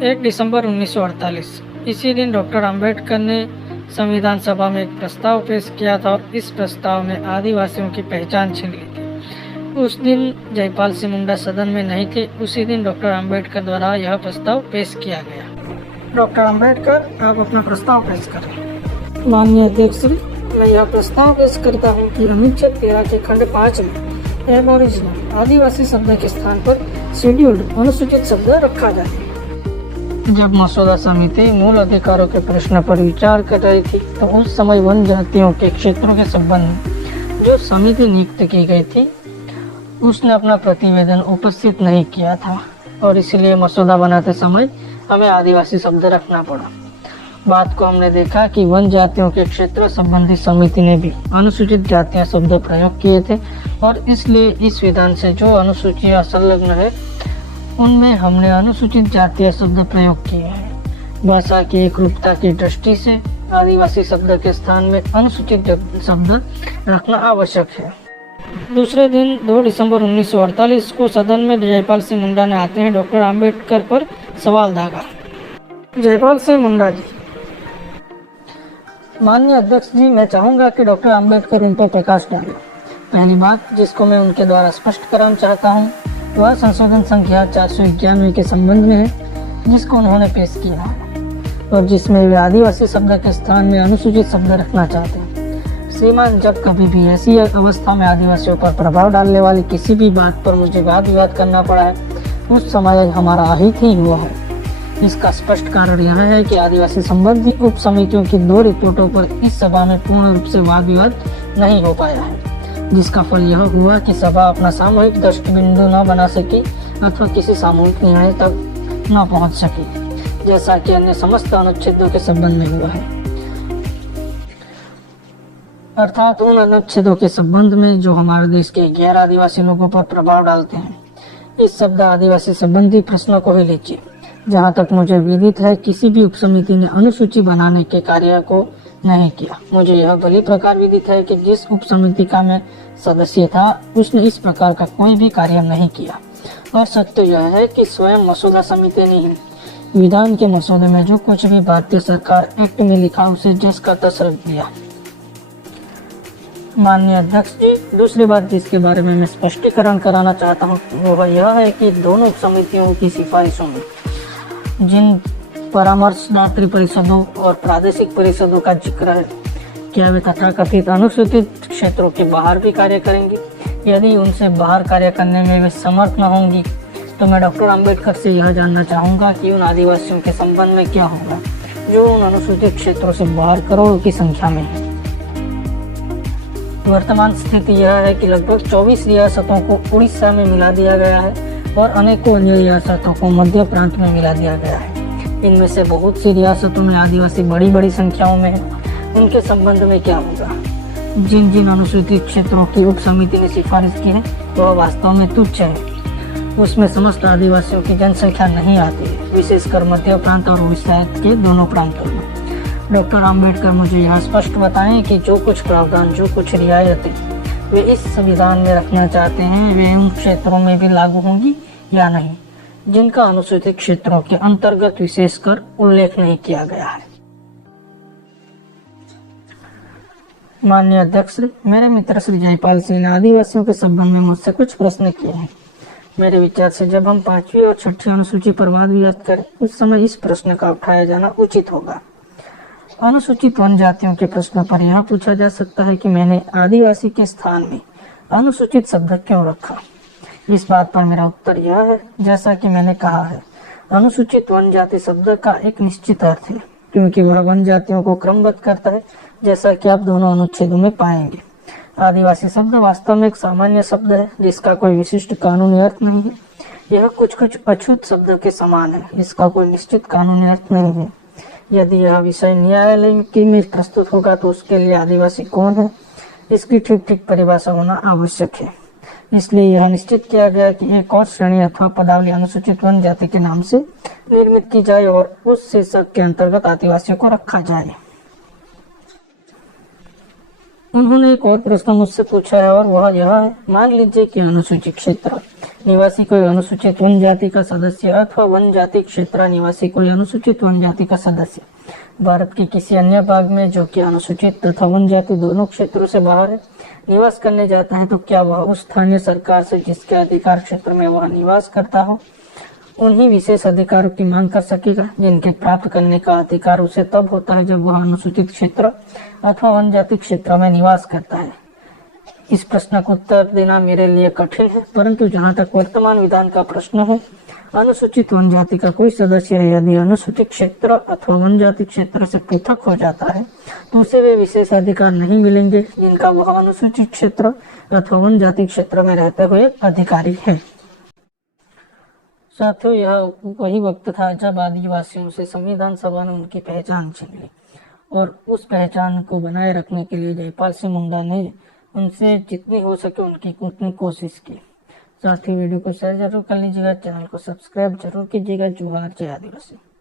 1 दिसंबर 1948 इसी दिन डॉक्टर अंबेडकर ने संविधान सभा में एक प्रस्ताव पेश किया था और इस प्रस्ताव में आदिवासियों की पहचान छीन ली थी। उस दिन जयपाल सिंह मुंडा सदन में नहीं थे। उसी दिन डॉक्टर अंबेडकर द्वारा यह प्रस्ताव पेश किया गया। डॉक्टर अंबेडकर, आप अपना प्रस्ताव पेश करें। माननीय अध्यक्ष श्री, मैं यह प्रस्ताव पेश करता हूँ कि अनुच्छेद 13 के खंड 5 में एबोरिजिनल आदिवासी शब्द के स्थान पर शेड्यूल्ड अनुसूचित शब्द रखा जाए। जब मसौदा समिति मूल अधिकारों के प्रश्न पर विचार कर रही थी तो उस समय वन जातियों के क्षेत्रों के संबंध में जो समिति नियुक्त की गई थी उसने अपना प्रतिवेदन उपस्थित नहीं किया था और इसलिए मसौदा बनाते समय हमें आदिवासी शब्द रखना पड़ा। बात को हमने देखा कि वन जातियों के क्षेत्र संबंधी समिति ने भी अनुसूचित जातियां शब्द प्रयोग किए थे और इसलिए इस विधान से जो अनुसूचियां संलग्न है उनमें हमने अनुसूचित जातीय शब्द प्रयोग किए हैं। भाषा की एकरूपता की दृष्टि से आदिवासी शब्द के स्थान में अनुसूचित शब्द रखना आवश्यक है। दूसरे दिन 2 दिसंबर 1948 को सदन में जयपाल सिंह मुंडा ने आते हैं डॉक्टर अंबेडकर पर सवाल दागा। जयपाल सिंह मुंडा जी। माननीय अध्यक्ष जी, मैं चाहूँगा कि डॉक्टर अंबेडकर इन पर प्रकाश डालें। पहली बात जिसको मैं उनके द्वारा स्पष्ट कराना चाहता हूँ वह संशोधन संख्या 491 के संबंध में है जिसको उन्होंने पेश किया है और जिसमें वे आदिवासी शब्द के स्थान में अनुसूचित शब्द रखना चाहते हैं। श्रीमान, जब कभी भी ऐसी अवस्था में आदिवासियों पर प्रभाव डालने वाली किसी भी बात पर मुझे वाद विवाद करना पड़ा है उस समय हमारा अहित ही हुआ है। इसका स्पष्ट कारण यह है कि आदिवासी संबंधी उप समितियों की 2 रिपोर्टों पर इस सभा में पूर्ण रूप से वाद विवाद नहीं हो पाया है, जिसका फल यह हुआ कि सभा अपना सामूहिक दृष्टि बिंदु न बना सकी अथवा किसी सामूहिक निर्णय तक न पहुंच सकी, जैसा कि अन्य समस्त अनुच्छेदों के संबंध में हुआ है। अर्थात उन अनुच्छेदों के संबंध में जो हमारे देश के गैर आदिवासी लोगों पर प्रभाव डालते हैं। इस शब्द आदिवासी संबंधी प्रश्नों को ही लीजिए। जहाँ तक मुझे विदित है किसी भी उपसमिति ने अनुसूची बनाने के कार्य को नहीं किया। मुझे यह भली प्रकार विदित है कि जिस उप समिति का मैं सदस्य था उसने इस प्रकार का कोई भी कार्य नहीं किया और सत्य यह है कि स्वयं मसौदा समिति ने ही विधान के मसौदे में जो कुछ भी भारतीय सरकार एक्ट में लिखा उसे जस का तस रख दिया। माननीय अध्यक्ष जी, दूसरी बात जिसके बारे में मैं स्पष्टीकरण कराना चाहता हूँ वह यह है कि दोनों उप समितियों की सिफारिशों में जिन परामर्शदात्री परिषदों और प्रादेशिक परिषदों का जिक्र है, क्या वे तथाकथित अनुसूचित क्षेत्रों के बाहर भी कार्य करेंगी? यदि उनसे बाहर कार्य करने में वे समर्थ न होंगी तो मैं डॉक्टर अंबेडकर से यह जानना चाहूँगा कि उन आदिवासियों के संबंध में क्या होगा जो उन अनुसूचित क्षेत्रों से बाहर करोड़ों की संख्या में है। वर्तमान स्थिति यह है कि लगभग 24 रियासतों को उड़ीसा में मिला दिया गया है और अनेकों अन्य रियासतों को मध्य प्रांत में मिला दिया गया है। इनमें से बहुत सी रियासतों में आदिवासी बड़ी बड़ी संख्याओं में है। उनके संबंध में क्या होगा? जिन जिन अनुसूचित क्षेत्रों की उप समिति ने सिफारिश की है वह वास्तव में तुच्छ है। उसमें समस्त आदिवासियों की जनसंख्या नहीं आती है, विशेषकर मध्य प्रांत और उड़ीसा के दोनों प्रांतों में। डॉक्टर अंबेडकर मुझे यह स्पष्ट बताएं कि जो कुछ प्रावधान, जो कुछ रियायतें वे इस संविधान में रखना चाहते हैं वे उन क्षेत्रों में भी लागू होंगी या नहीं जिनका अनुसूचित क्षेत्रों के अंतर्गत विशेषकर उल्लेख नहीं किया गया है। माननीय अध्यक्ष श्री, मेरे मित्र श्री जयपाल सिंह ने आदिवासियों के संबंध में मुझसे कुछ प्रश्न किए हैं। मेरे विचार से जब हम 5वीं और 6वीं अनुसूची पर वाद विवाद करें उस समय इस प्रश्न का उठाया जाना उचित होगा। अनुसूचित वन जातियों के प्रश्न पर यह पूछा जा सकता है कि मैंने आदिवासी के स्थान में अनुसूचित शब्द क्यों रखा। इस बात पर मेरा उत्तर यह है, जैसा कि मैंने कहा है, अनुसूचित वन जाति शब्द का एक निश्चित अर्थ है क्योंकि वह वन जातियों को क्रमबद्ध करता है, जैसा कि आप दोनों अनुच्छेदों में पाएंगे। आदिवासी शब्द वास्तव में एक सामान्य शब्द है जिसका कोई विशिष्ट कानूनी अर्थ नहीं है। यह कुछ कुछ अछूत शब्दों के समान है, इसका कोई निश्चित कानूनी अर्थ नहीं है। यदि यह विषय न्यायालय की में प्रस्तुत होगा तो उसके लिए आदिवासी कौन है इसकी ठीक ठीक परिभाषा होना आवश्यक है। इसलिए यह निश्चित किया गया कि एक और श्रेणी अथवा पदावली अनुसूचित वन जाति के नाम से निर्मित की जाए और उस शीर्षक के अंतर्गत आदिवासियों को रखा जाए। उन्होंने एक और प्रश्न मुझसे पूछा है और वह यह है, मान लीजिए कि अनुसूचित क्षेत्र निवासी कोई अनुसूचित वन जाति का सदस्य अथवा वन जाति क्षेत्र निवासी कोई अनुसूचित वन जाति का सदस्य भारत के किसी अन्य भाग में जो कि अनुसूचित तथा वन जाति दोनों क्षेत्रों से बाहर है निवास करने जाता है तो क्या वह उस स्थानीय सरकार से जिसके अधिकार क्षेत्र में वह निवास करता हो उन्हीं विशेष अधिकारों की मांग कर सकेगा जिनके प्राप्त करने का अधिकार उसे तब होता है जब वह अनुसूचित क्षेत्र अथवा वन जाति क्षेत्र में निवास करता है। इस प्रश्न का उत्तर देना मेरे लिए कठिन है, परंतु जहाँ तक वर्तमान विधान का प्रश्न है, अनुसूचित वन जाति का कोई सदस्य यदि अनुसूचित क्षेत्र अथवा वन जाति क्षेत्र से पृथक हो जाता है तो उसे वे विशेष अधिकार नहीं मिलेंगे जिनका वह अनुसूचित क्षेत्र अथवा वन जाति क्षेत्र में रहते हुए अधिकारी है। साथियों, यह वही वक्त था जब आदिवासियों से संविधान सभा ने उनकी पहचान छीन ली और उस पहचान को बनाए रखने के लिए जयपाल सिंह मुंडा ने उनसे जितनी हो सके उनकी उतनी कोशिश की। साथ ही वीडियो को शेयर जरूर कर लीजिएगा, चैनल को सब्सक्राइब जरूर कीजिएगा। जोहार, जय आदिवासी।